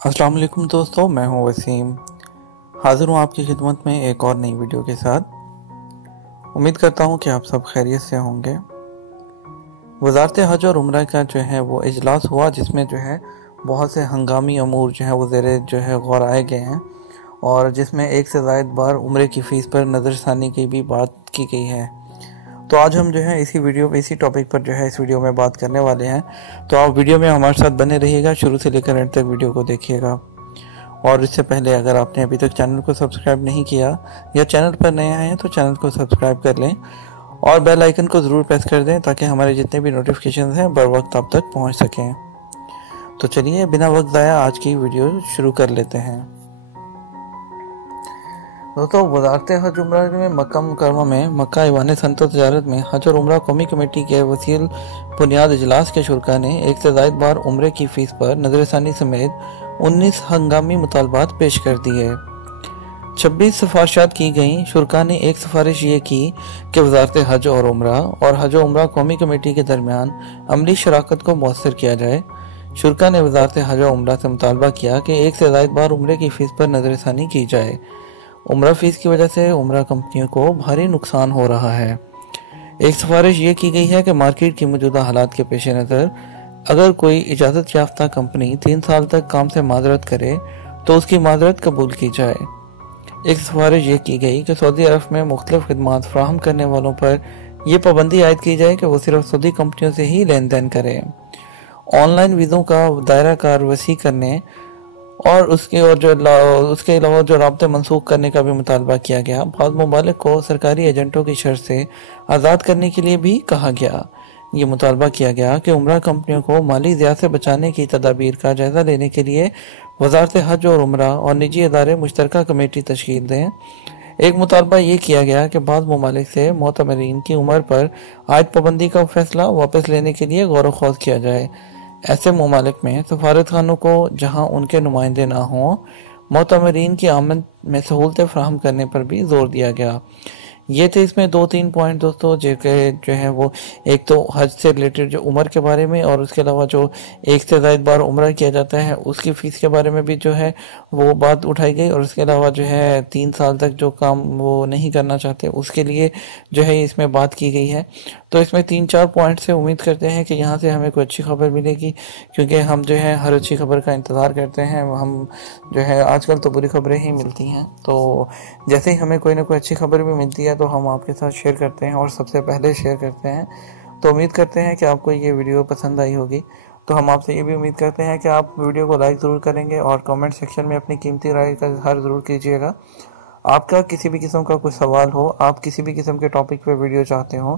अस्सलाम वालेकुम दोस्तों, मैं हूं वसीम। हाज़िर हूं आपकी खिदमत में एक और नई वीडियो के साथ। उम्मीद करता हूं कि आप सब खैरियत से होंगे। वज़ारत हज और उम्रा का जो है वो इजलास हुआ, जिसमें जो है बहुत से हंगामी अमूर जो है वो ज़ेरे जो है गौर आए गए हैं, और जिसमें एक से ज़ायद बार उम्रे की फ़ीस पर नज़रसानी की भी बात की गई है। तो आज हम जो है इसी टॉपिक पर जो है इस वीडियो में बात करने वाले हैं। तो आप वीडियो में हमारे साथ बने रहिएगा, शुरू से लेकर एंड तक वीडियो को देखिएगा। और इससे पहले अगर आपने अभी तक चैनल को सब्सक्राइब नहीं किया या चैनल पर नए आए हैं तो चैनल को सब्सक्राइब कर लें और बेल आइकन को ज़रूर प्रेस कर दें, ताकि हमारे जितने भी नोटिफिकेशन हैं बर वक्त आप तक पहुंच सकें। तो चलिए बिना वक्त ज़ाया आज की वीडियो शुरू कर लेते हैं। दोस्तों, वज़ारत हज उम्रा में मक्का मुकरमा में मक्का ईवान सनअत तजारत में हज और उम्रा कौमी कमेटी के वसील बुनियाद इजलास के शुरा ने एक से ज़ायद बार उम्रे की फ़ीस पर नज़रसानी समेत 19 हंगामी मुतालबात पेश कर दिए। 26 सिफारिशात की गईं। शुरा ने एक सिफारिश ये की कि वज़ारत हज और उम्रा कौमी कमेटी के दरमियान अमली शराकत को मौसर किया जाए। शुरा ने वज़ारत हज और उम्रा से मुतालबा किया कि एक से ज़ायद बार उम्रे की फ़ीस पर नज़रसानी की जाए। उम्रा फीस की वजह से उम्रा कंपनियों को भारी नुकसान हो रहा है। एक सिफारिश ये की गई है कि मार्केट की मौजूदा हालात के पेश नज़र अगर कोई इजाज़त याफ्ता कंपनी 3 साल तक काम से माजरत करे तो उसकी माजरत कबूल की जाए। एक सिफारिश ये की गई कि सऊदी अरब में मुख्तलिफ खदमात फराहम करने वालों पर यह पाबंदी आयद की जाए कि वो सिर्फ सऊदी कंपनियों से ही लेन देन करें। ऑनलाइन वीज़ों का दायरा कार वसी करने और उसके अलावा जो राब्ते मनसूख करने का भी मुतालबा किया गया। बाद ममालिक को सरकारी एजेंटों की शर्त से आज़ाद करने के लिए भी कहा गया। ये मुतालबा किया गया कि उम्रा कंपनियों को माली ज़िया से बचाने की तदाबीर का जायज़ा लेने के लिए वज़ारत हज और उम्रा और निजी इदारे मुश्तरका कमेटी तश्कील दें। एक मुतालबा ये किया गया कि बाद ममालिक से मोतमरीन की उम्र पर आयद पाबंदी का फैसला वापस लेने के लिए गौर व खौज किया जाए। ऐसे ममालिक में सफारत खानों को जहाँ उनके नुमाइंदे ना हों, मोतमरीन की आमद में सहूलतें फराहम करने पर भी जोर दिया गया। ये थे इसमें 2-3 पॉइंट दोस्तों, जो है वो एक तो हज से रिलेटेड जो उम्र के बारे में, और उसके अलावा जो एक से ज़ायद बार उम्रा किया जाता है उसकी फ़ीस के बारे में भी जो है वो बात उठाई गई, और उसके अलावा जो है 3 साल तक जो काम वो नहीं करना चाहते उसके लिए जो है इसमें बात की गई है। तो इसमें 3-4 पॉइंट से उम्मीद करते हैं कि यहाँ से हमें कोई अच्छी खबर मिलेगी, क्योंकि हम जो है हर अच्छी खबर का इंतज़ार करते हैं। हम जो है आजकल तो बुरी खबरें ही मिलती हैं, तो जैसे ही हमें कोई ना कोई अच्छी खबर भी मिलती है तो हम आपके साथ शेयर करते हैं और सबसे पहले शेयर करते हैं। तो उम्मीद करते हैं कि आपको ये वीडियो पसंद आई होगी। तो हम आपसे ये भी उम्मीद करते हैं कि आप वीडियो को लाइक ज़रूर करेंगे और कमेंट सेक्शन में अपनी कीमती राय का इज़हार ज़रूर कीजिएगा। आपका किसी भी किस्म का कोई सवाल हो, आप किसी भी किस्म के टॉपिक पे वीडियो चाहते हो,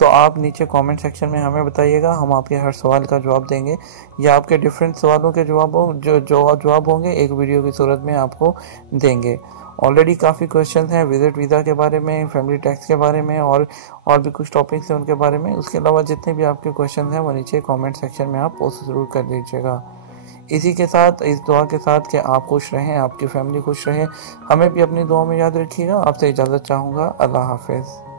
तो आप नीचे कमेंट सेक्शन में हमें बताइएगा। हम आपके हर सवाल का जवाब देंगे, या आपके डिफरेंट सवालों के जवाब होंगे एक वीडियो की सूरत में आपको देंगे। ऑलरेडी काफ़ी क्वेश्चन हैं विजिट वीज़ा के बारे में, फैमिली टैक्स के बारे में, और भी कुछ टॉपिक्स हैं उनके बारे में। उसके अलावा जितने भी आपके क्वेश्चन हैं वो नीचे कमेंट सेक्शन में आप पोस्ट ज़रूर कर दीजिएगा। इसी के साथ, इस दुआ के साथ कि आप खुश रहें, आपकी फैमिली खुश रहे, हमें भी अपनी दुआ में याद रखिएगा। आपसे इजाज़त चाहूँगा। अल्लाह हाफ़िज़।